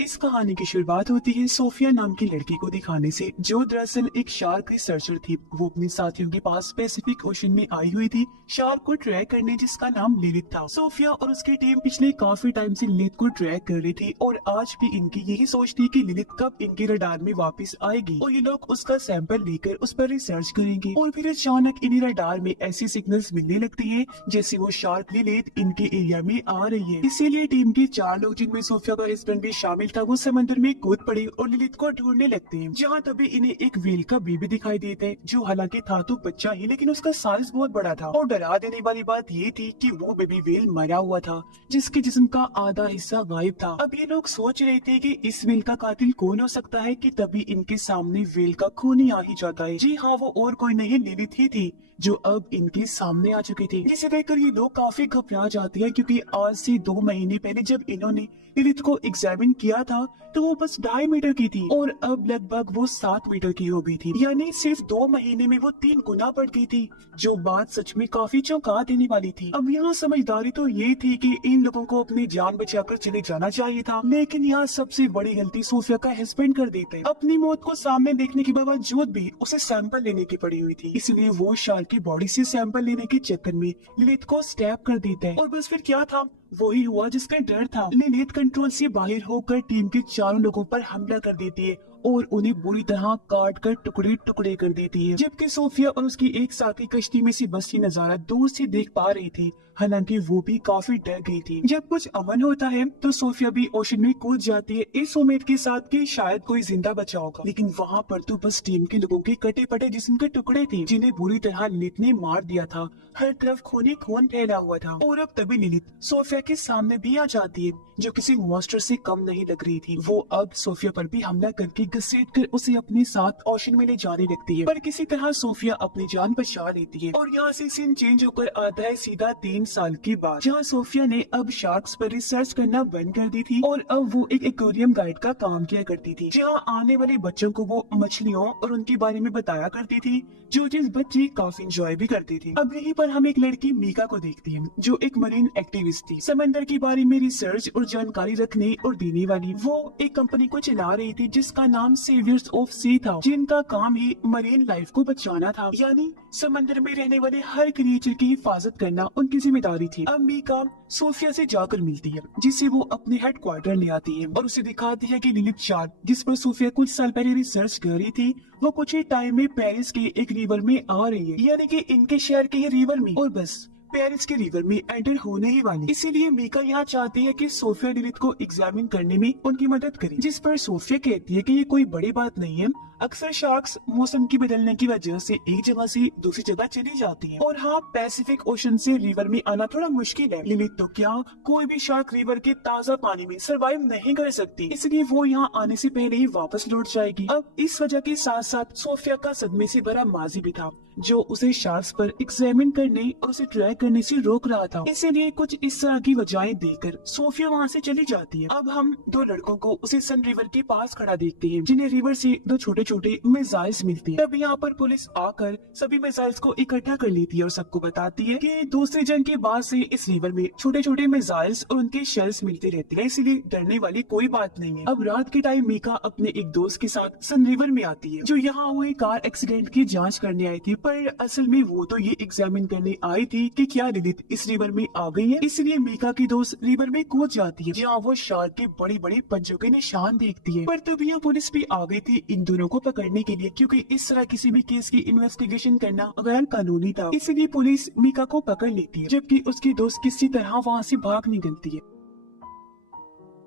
इस कहानी की शुरुआत होती है सोफिया नाम की लड़की को दिखाने से, जो दरअसल एक शार्क रिसर्चर थी। वो अपने साथियों के पास पैसिफिक ओशन में आई हुई थी शार्क को ट्रैक करने, जिसका नाम लिलिथ था। सोफिया और उसकी टीम पिछले काफी टाइम से लिलिथ को ट्रैक कर रही थी और आज भी इनकी यही सोच थी कि लिलिथ कब इनके रडार में वापस आएगी और ये लोग उसका सैंपल लेकर उस पर रिसर्च करेंगे। और फिर अचानक इन्हें रडार में ऐसी सिग्नल्स मिलने लगती है जैसे वो शार्क लिलिथ इनके एरिया में आ रही है। इसीलिए टीम के 4 लोग, जिनमें सोफिया का हस्बैंड भी शामिल था, वो समंदर में कूद पड़े और लिलिथ को ढूंढने लगते हैं। जहाँ तभी इन्हें एक व्हेल का बेबी दिखाई देता है, जो हालांकि था तो बच्चा ही, लेकिन उसका साइज बहुत बड़ा था। और डरा देने वाली बात ये थी कि वो बेबी व्हेल मरा हुआ था, जिसके जिस्म का आधा हिस्सा गायब था। अब ये लोग सोच रहे थे कि इस व्हेल का कातिल कौन हो सकता है कि तभी इनके सामने व्हेल का खून ही आ ही जाता है। जी हाँ, वो और कोई नहीं लिलिथ ही थी, जो अब इनके सामने आ चुकी थी। जिसे देखकर ये लोग काफी घबरा जाते हैं, क्योंकि आज से 2 महीने पहले जब इन्होंने लिलिथ को एग्जामिन किया था तो वो बस 2.5 मीटर की थी और अब लगभग वो 7 मीटर की हो गई थी। यानी सिर्फ 2 महीने में वो 3 गुना बढ़ गई थी, जो बात सच में काफी चौंका देने वाली थी। अब यहाँ समझदारी तो ये थी कि इन लोगों को अपनी जान बचाकर चले जाना चाहिए था, लेकिन यहाँ सबसे बड़ी गलती सोफिया का हस्बैंड कर देते हैं। अपनी मौत को सामने देखने के बावजूद भी उसे सैंपल लेने की पड़ी हुई थी, इसलिए वो शार्क की बॉडी से सैंपल लेने के चक्कर में लिलिथ को स्टैब कर देते हैं। और बस फिर क्या था, वही हुआ जिसका डर था। लिलिथ कंट्रोल से बाहर होकर टीम के 4 लोगों पर हमला कर देती है और उन्हें बुरी तरह काट कर टुकड़े टुकड़े कर देती है, जबकि सोफिया और उसकी एक साथी कश्ती में से बस ये नजारा दूर से देख पा रही थी। हालांकि वो भी काफी डर गई थी। जब कुछ अमन होता है तो सोफिया भी ओशन में कूद जाती है, इस उम्मीद के साथ कि शायद कोई जिंदा बचा होगा, लेकिन वहाँ पर तो बस टीम के लोगों के कटे पटे जिस्म के टुकड़े थे, जिन्हें बुरी तरह लिलिथ ने मार दिया था। हर तरफ खून ही खून फैला हुआ था। और अब तभी लिलिथ सोफिया के सामने भी आ जाती है, जो किसी मॉन्स्टर से कम नहीं लग रही थी। वो अब सोफिया पर भी हमला करके घसीट कर उसे अपने साथ ओशन में ले जाने लगती है, पर किसी तरह सोफिया अपनी जान बचा लेती है। और यहाँ से सीन चेंज होकर आता है सीधा 3 साल की बात, जहाँ सोफिया ने अब शार्क्स पर रिसर्च करना बंद कर दी थी और अब वो एक एक्वेरियम गाइड का काम किया करती थी, जहाँ आने वाले बच्चों को वो मछलियों और उनके बारे में बताया करती थी, जो चीज बच्चे काफी इंजॉय भी करते थे। अब यहीं पर हम एक लड़की मीका को देखते हैं, जो एक मरीन एक्टिविस्ट थी, समंदर के बारे में रिसर्च और जानकारी रखने और देने वाली। वो एक कंपनी को चला रही थी जिसका नाम सेवियर्स ऑफ सी था, जिनका काम ही मरीन लाइफ को बचाना था, यानी समंदर में रहने वाले हर क्रिएचर की हिफाजत करना उनकी जिम्मेदारी थी। अब मीका सोफिया से जाकर मिलती है, जिसे वो अपने हेडक्वार्टर ले आती है और उसे दिखाती है कि लिलिथ शार्क, जिस पर सोफिया कुछ साल पहले रिसर्च कर रही थी, वो कुछ ही टाइम में पेरिस के एक रिवर में आ रही है, यानी कि इनके शहर के ही रिवर में, और बस पेरिस के रिवर में एंटर होने ही वाली। इसीलिए मीका यहाँ चाहती है कि सोफिया लिलिथ को एग्जामिन करने में उनकी मदद करे, जिस पर सोफिया कहती है कि ये कोई बड़ी बात नहीं है, अक्सर शार्क्स मौसम की बदलने की वजह से एक जगह से दूसरी जगह चली जाती हैं। और हाँ, पैसिफिक ओशन से रिवर में आना थोड़ा मुश्किल है। लिलिथ तो क्या, कोई भी शार्क रिवर के ताजा पानी में सरवाइव नहीं कर सकती, इसलिए वो यहाँ आने से पहले ही वापस लौट जाएगी। अब इस वजह के साथ साथ सोफिया का सदमे से भरा माजी भी था, जो उसे शार्क्स पर एग्जामिन करने और उसे ट्रैक करने से रोक रहा था। इसीलिए कुछ इस तरह की वजहें देकर सोफिया वहाँ से चली जाती है। अब हम 2 लड़कों को उसे सन रिवर के पास खड़ा देखते हैं, जिन्हें रिवर से 2 छोटे छोटे मिसाइल्स मिलती है। तब यहाँ पर पुलिस आकर सभी मिसाइल्स को इकट्ठा कर लेती है और सबको बताती है कि दूसरी जंग के बाद से इस रिवर में छोटे छोटे मिसाइल्स और उनके शेल्स मिलते रहते हैं, इसलिए डरने वाली कोई बात नहीं है। अब रात के टाइम मीका अपने एक दोस्त के साथ सन रिवर में आती है, जो यहाँ हुए कार एक्सीडेंट की जाँच करने आई थी, पर असल में वो तो ये एग्जामिन करने आई थी कि क्या लिलिथ इस रिवर में आ गई है। इसलिए मीका की दोस्त रिवर में कूद जाती है, जहाँ वो शार्क के बड़ी बड़ी पंजों के निशान देखती है। पर तभी यहाँ पुलिस भी आ गई थी इन दोनों को पकड़ने के लिए, क्योंकि इस तरह किसी भी केस की इन्वेस्टिगेशन करना गैर कानूनी था। इसलिए पुलिस मीका को पकड़ लेती है, जबकि उसकी दोस्त किसी तरह वहाँ से भाग निकलती है।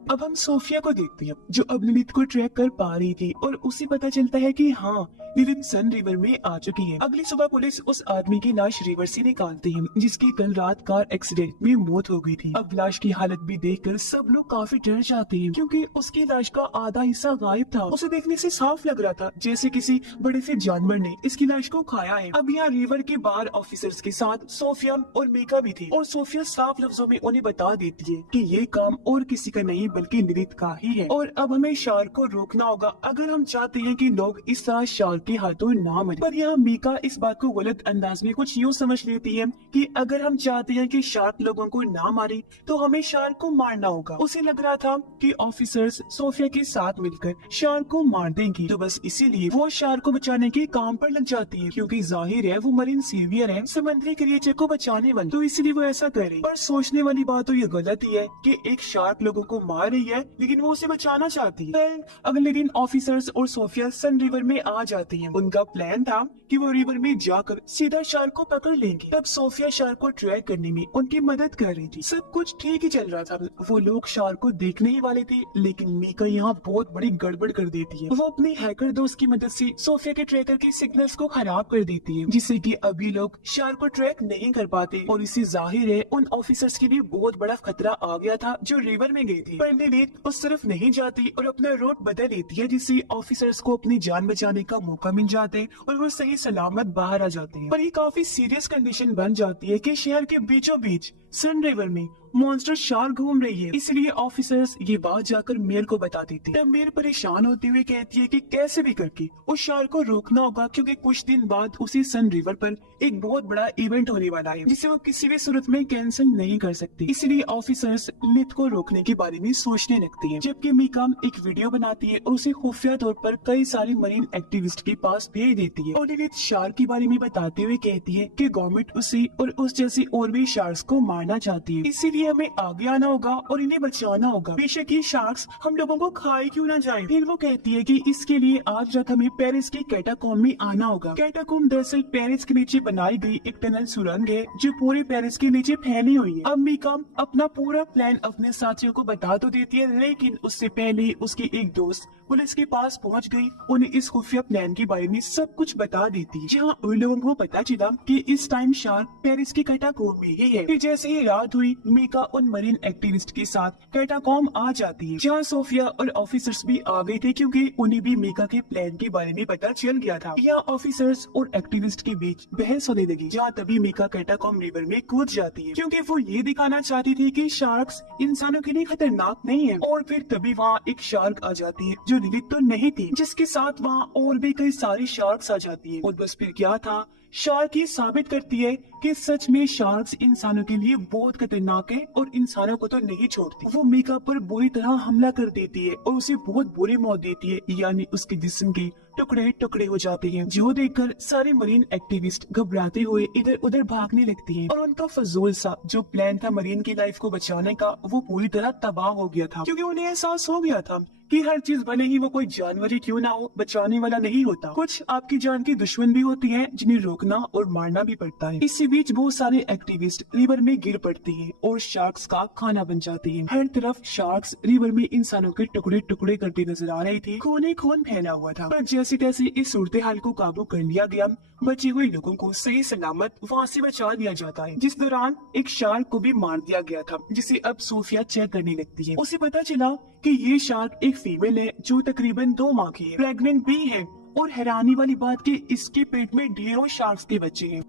अब हम सोफिया को देखते हैं, जो अब लिलिथ को ट्रैक कर पा रही थी और उसे पता चलता है कि हाँ, लिलिथ सन रिवर में आ चुकी है। अगली सुबह पुलिस उस आदमी की लाश रिवर से निकालती है, जिसकी कल रात कार एक्सीडेंट में मौत हो गई थी। अब लाश की हालत भी देखकर सब लोग काफी डर जाते हैं, क्योंकि उसकी लाश का आधा हिस्सा गायब था। उसे देखने से साफ लग रहा था जैसे किसी बड़े से जानवर ने इसकी लाश को खाया है। अब यहाँ रिवर के बाहर ऑफिसर्स के साथ सोफिया और मीका भी थी, और सोफिया साफ लफ्जों में उन्हें बता देती है कि ये काम और किसी का नहीं बल्कि लिलिथ का ही है, और अब हमें शार्क को रोकना होगा अगर हम चाहते हैं कि लोग इस तरह शार्क के हाथों ना मरे। पर यहाँ मीका इस बात को गलत अंदाज में कुछ यूँ समझ लेती है कि अगर हम चाहते हैं कि शार्क लोगों को ना मारे तो हमें शार्क को मारना होगा। उसे लग रहा था कि ऑफिसर्स सोफिया के साथ मिलकर शार्क को मार देंगी, तो बस इसीलिए वो शार्क को बचाने के काम पर लग जाती है, क्योंकि जाहिर है वो मरीन सेवियर है, समुद्री क्रिएचर को बचाने वाली, तो इसीलिए वो ऐसा करे। पर सोचने वाली बात तो ये गलत ही है कि एक शार्क लोगों को मार रही है लेकिन वो उसे बचाना चाहती है। अगले दिन ऑफिसर्स और सोफिया सन रिवर में आ जाती है। उनका प्लान था कि वो रिवर में जाकर सीधा शार्क को पकड़ लेंगे। तब सोफिया शार्क को ट्रैक करने में उनकी मदद कर रही थी। सब कुछ ठीक ही चल रहा था। वो लोग शार्क को देखने ही वाले थे, लेकिन मीका यहाँ बहुत बड़ी गड़बड़ कर देती है। वो अपने हैकर दोस्त की मदद से सोफिया के ट्रैकर के सिग्नल्स को खराब कर देती है, जिससे कि अभी लोग शार्क को ट्रैक नहीं कर पाते। और इससे जाहिर है उन ऑफिसर्स के लिए बहुत बड़ा खतरा आ गया था जो रिवर में गए थे। पर लिलिथ उस तरफ नहीं जाती और अपना रूट बदल लेती है, जिससे ऑफिसर्स को अपनी जान बचाने का मौका मिल जाता है और वो सही सलामत बाहर आ जाते हैं। पर ये काफी सीरियस कंडीशन बन जाती है कि शहर के बीचों बीच सन रिवर में मॉन्स्टर शार्क घूम रही है। इसलिए ऑफिसर्स ये बात जाकर मेयर को बता देते हैं। तब मेयर परेशान होते हुए कहती है कि कैसे भी करके उस शार्क को रोकना होगा, क्योंकि कुछ दिन बाद उसी सन रिवर पर एक बहुत बड़ा इवेंट होने वाला है जिसे वो किसी भी सूरत में कैंसिल नहीं कर सकती। इसलिए ऑफिसर्स लिथ को रोकने के बारे में सोचने लगती है, जबकि मीका एक वीडियो बनाती है और उसे खुफिया तौर पर कई सारे मरीन एक्टिविस्ट के पास भेज देती है। और लिथ शार्क के बारे में बताते हुए कहती है कि गवर्नमेंट उसे और उस जैसे और भी शार्क्स को मारना चाहती है, इसीलिए हमें आगे आना होगा और इन्हें बचाना होगा, बेशक ये शार्क्स हम लोगों को खाए क्यों ना जाए। फिर वो कहती है कि इसके लिए आज रात हमें पेरिस के कैटाकॉम्ब में आना होगा। कैटाकॉम्ब दरअसल पेरिस के नीचे बनाई गई एक टनल सुरंग है जो पूरे पेरिस के नीचे फैली हुई है। अब मीका अपना पूरा प्लान अपने साथियों को बता तो देती है, लेकिन उससे पहले उसकी एक दोस्त पुलिस के पास पहुंच गई, उन्हें इस खुफिया प्लान के बारे में सब कुछ बता देती है। जहां उन लोगों को पता चला कि इस टाइम शार्क पेरिस के कैटाकॉम्ब में ही है। फिर जैसे ही रात हुई मीका उन मरीन एक्टिविस्ट के साथ कैटाकॉम्ब आ जाती है, जहाँ सोफिया और ऑफिसर्स भी आ गए थे, क्योंकि उन्हें भी मीका के प्लान के बारे में पता चल गया था। यहाँ ऑफिसर्स और एक्टिविस्ट के बीच बहस होने लगी, जहाँ तभी मीका कैटाकॉम्ब रिवर में कूद जाती है, क्योंकि वो ये दिखाना चाहती थी कि शार्क्स इंसानों के लिए खतरनाक नहीं है। और फिर तभी वहाँ एक शार्क आ जाती है जो लिलिथ तो नहीं थी, जिसके साथ वहाँ और भी कई सारी शार्क्स आ जाती है। और बस फिर क्या था, शार्क ये साबित करती है कि सच में शार्क्स इंसानों के लिए बहुत खतरनाक है और इंसानों को तो नहीं छोड़ती। वो मीका पर बुरी तरह हमला कर देती है और उसे बहुत बुरी मौत देती है, यानी उसके जिस्म के टुकड़े टुकड़े हो जाते हैं, जो देखकर सारे मरीन एक्टिविस्ट घबराते हुए इधर उधर भागने लगती हैं। और उनका फजूल सा जो प्लान था मरीन की लाइफ को बचाने का, वो पूरी तरह तबाह हो गया था, क्योंकि उन्हें एहसास हो गया था कि हर चीज भले ही वो कोई जानवर ही क्यों ना हो, बचाने वाला नहीं होता। कुछ आपकी जान की दुश्मन भी होती हैं जिन्हें रोकना और मारना भी पड़ता है। इसी बीच बहुत सारे एक्टिविस्ट रिवर में गिर पड़ते हैं और शार्क्स का खाना बन जाते हैं। हर तरफ शार्क्स रिवर में इंसानों के टुकड़े टुकड़े करते नजर आ रहे थे, खून ही खून फैला हुआ था। पर जैसे तैसे इस सूरत हाल को काबू कर लिया गया, बचे हुए लोगों को सही सलामत वहाँ से बचा दिया जाता है, जिस दौरान एक शार्क को भी मार दिया गया था, जिसे अब सोफिया चेक करने लगती है। उसे पता चला कि ये शार्क एक फीमेल है जो तकरीबन 2 माह की है, प्रेग्नेंट भी है, और हैरानी वाली बात कि इसके पेट में ढेरों शार्क्स के बच्चे हैं।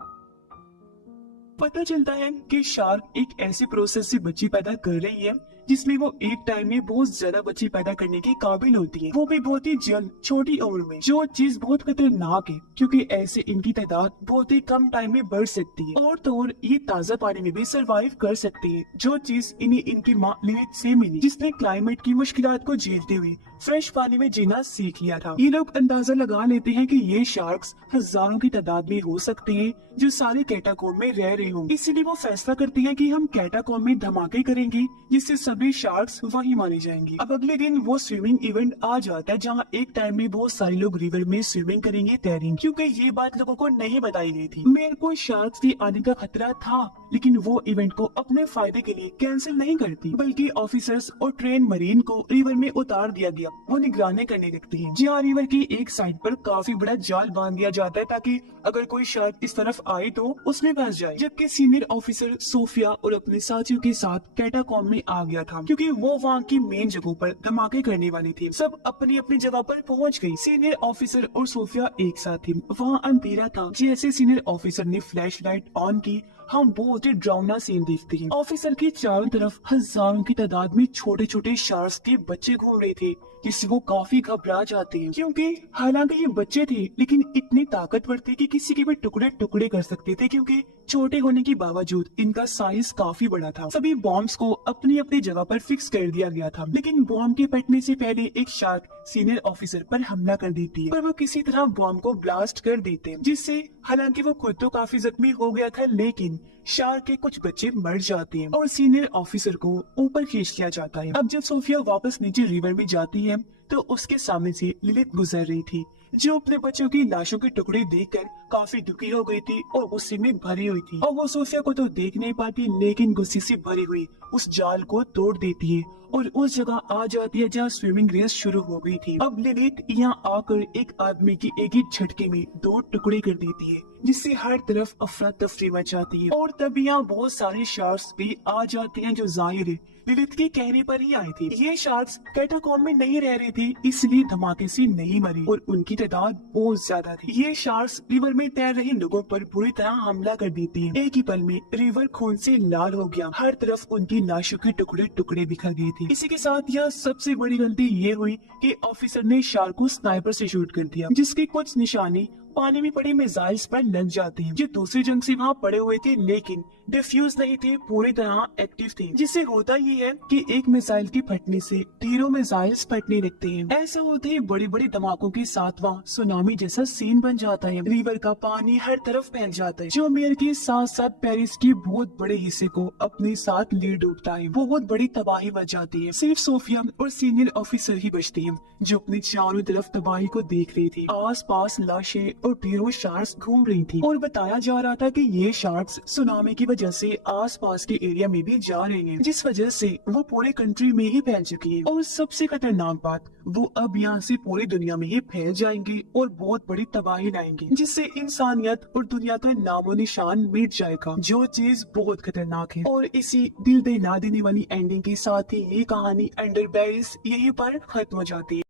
पता चलता है कि शार्क एक ऐसे प्रोसेस से बच्चे पैदा कर रही है जिसमें वो एक टाइम में बहुत ज्यादा बच्चे पैदा करने के काबिल होती है, वो भी बहुत ही जल्द छोटी उम्र में, जो चीज बहुत खतरनाक है क्योंकि ऐसे इनकी तादाद बहुत ही कम टाइम में बढ़ सकती है। और तो और ये ताज़ा पानी में भी सरवाइव कर सकती है, जो चीज इन्हें इनकी माँ लिलिथ से मिली, जिसने क्लाइमेट की मुश्किलात को झेलते हुए फ्रेश पानी में जीना सीख लिया था। ये लोग अंदाजा लगा लेते हैं कि ये शार्क्स हजारों की तादाद में हो सकते हैं जो सारे कैटाकॉम्ब में रह रहे हों। इसीलिए वो फैसला करते हैं कि हम कैटाकॉम्ब में धमाके करेंगे जिससे सभी शार्क्स वहीं मारे जाएंगे। अब अगले दिन वो स्विमिंग इवेंट आ जाता है जहाँ एक टाइम में बहुत सारे लोग रिवर में स्विमिंग करेंगे, तैरेंगे, क्योंकि ये बात लोगों को नहीं बताई गई थी। मेरे को शार्क्स के आने का खतरा था, लेकिन वो इवेंट को अपने फायदे के लिए कैंसिल नहीं करती, बल्कि ऑफिसर्स और ट्रेन मरीन को रिवर में उतार दिया गया। वो निगरानी करने लगती है, जहाँ रिवर की एक साइड पर काफी बड़ा जाल बांध दिया जाता है ताकि अगर कोई शार्क इस तरफ आए तो उसमें फंस जाए। जबकि सीनियर ऑफिसर सोफिया और अपने साथियों के साथ कैटाकॉम्ब में आ गया था, क्योंकि वो वहाँ की मेन जगहों पर धमाके करने वाले थे। सब अपनी अपनी जगह पर पहुँच गयी। सीनियर ऑफिसर और सोफिया एक साथ थी। वहाँ अंधेरा था। जैसे सीनियर ऑफिसर ने फ्लैश लाइट ऑन की, हम बहुत ही डरावना सीन देखते हैं। ऑफिसर के चारों तरफ हजारों की तादाद में छोटे छोटे शार्क्स के बच्चे घूम रहे थे, जिससे वो काफी घबरा जाते हैं, क्योंकि हालांकि ये बच्चे थे लेकिन इतने ताकतवर थे कि किसी के भी टुकड़े टुकड़े कर सकते थे, क्योंकि छोटे होने के बावजूद इनका साइज काफी बड़ा था। सभी बॉम्ब्स को अपनी अपनी जगह पर फिक्स कर दिया गया था, लेकिन बॉम्ब के फटने से पहले एक शार्क सीनियर ऑफिसर पर हमला कर देती है, पर वो किसी तरह बॉम्ब को ब्लास्ट कर देते हैं, जिससे हालांकि वो खुद तो काफी जख्मी हो गया था, लेकिन शार्क के कुछ बच्चे मर जाते हैं और सीनियर ऑफिसर को ऊपर खींच लिया जाता है। अब जब सोफिया वापस नीचे रिवर में जाती है तो उसके सामने से लिलिथ गुजर रही थी, जो अपने बच्चों की लाशों के टुकड़े देखकर काफी दुखी हो गई थी और गुस्से में भरी हुई थी। और वो सोफिया को तो देख नहीं पाती, लेकिन गुस्से से भरी हुई उस जाल को तोड़ देती है और उस जगह आ जाती है जहाँ स्विमिंग रेस शुरू हो गई थी। अब लिलिथ यहाँ आकर एक आदमी की एक ही झटके में 2 टुकड़े कर देती है, जिससे हर तरफ अफरा तफरी मच जाती है। और तब यहाँ बहुत सारे शार्क्स भी आ जाते हैं, जो जाहिर है लिलिथ के कहने पर ही आए थे। ये शार्क्स कैटाकॉम्ब में नहीं रह रहे थे, इसलिए धमाके से नहीं मरे और उनकी तादाद बहुत ज्यादा थी। ये शार्क्स रिवर में तैर रहे लोगों पर बुरी तरह हमला कर देती हैं। एक ही पल में रिवर खून से लाल हो गया, हर तरफ उनकी लाशों के टुकड़े टुकड़े बिखर गए थे। इसी के साथ यह सबसे बड़ी गलती ये हुई कि ऑफिसर ने शार्क को स्नाइपर से शूट कर दिया, जिसके कुछ निशाने पानी में पड़े मिसाइल्स पर लग जाते हैं, जो दूसरी जंग से वहाँ पड़े हुए थे, लेकिन डिफ्यूज नहीं थे, पूरी तरह एक्टिव थे। जिससे होता ये है कि एक मिसाइल के फटने से ढेरों मिसाइल्स फटने लगते हैं। ऐसा होते ही बड़ी बड़ी धमाकों के साथ वहाँ सुनामी जैसा सीन बन जाता है। रिवर का पानी हर तरफ फैल जाता है, जो मेयर के साथ साथ पेरिस के बहुत बड़े हिस्से को अपने साथ ले डूबता है। बहुत बड़ी तबाही मच जाती है। सिर्फ सोफिया और सीनियर ऑफिसर ही बचते हैं, जो अपनी चारों तरफ तबाही को देख रही थी। आस पास लाशें और ढेरों शार्क्स घूम रही थी और बताया जा रहा था कि ये शार्क्स सुनामी की वजह से आसपास के एरिया में भी जा रहे हैं, जिस वजह से वो पूरे कंट्री में ही फैल चुकी है। और सबसे खतरनाक बात, वो अब यहाँ से पूरी दुनिया में ही फैल जाएंगे और बहुत बड़ी तबाही लाएंगे, जिससे इंसानियत और दुनिया का नामो निशान मिट जाएगा, जो चीज बहुत खतरनाक है। और इसी दिल दहला देने वाली एंडिंग के साथ ही ये कहानी अंडर पेरिस यहीं पर खत्म हो जाती है।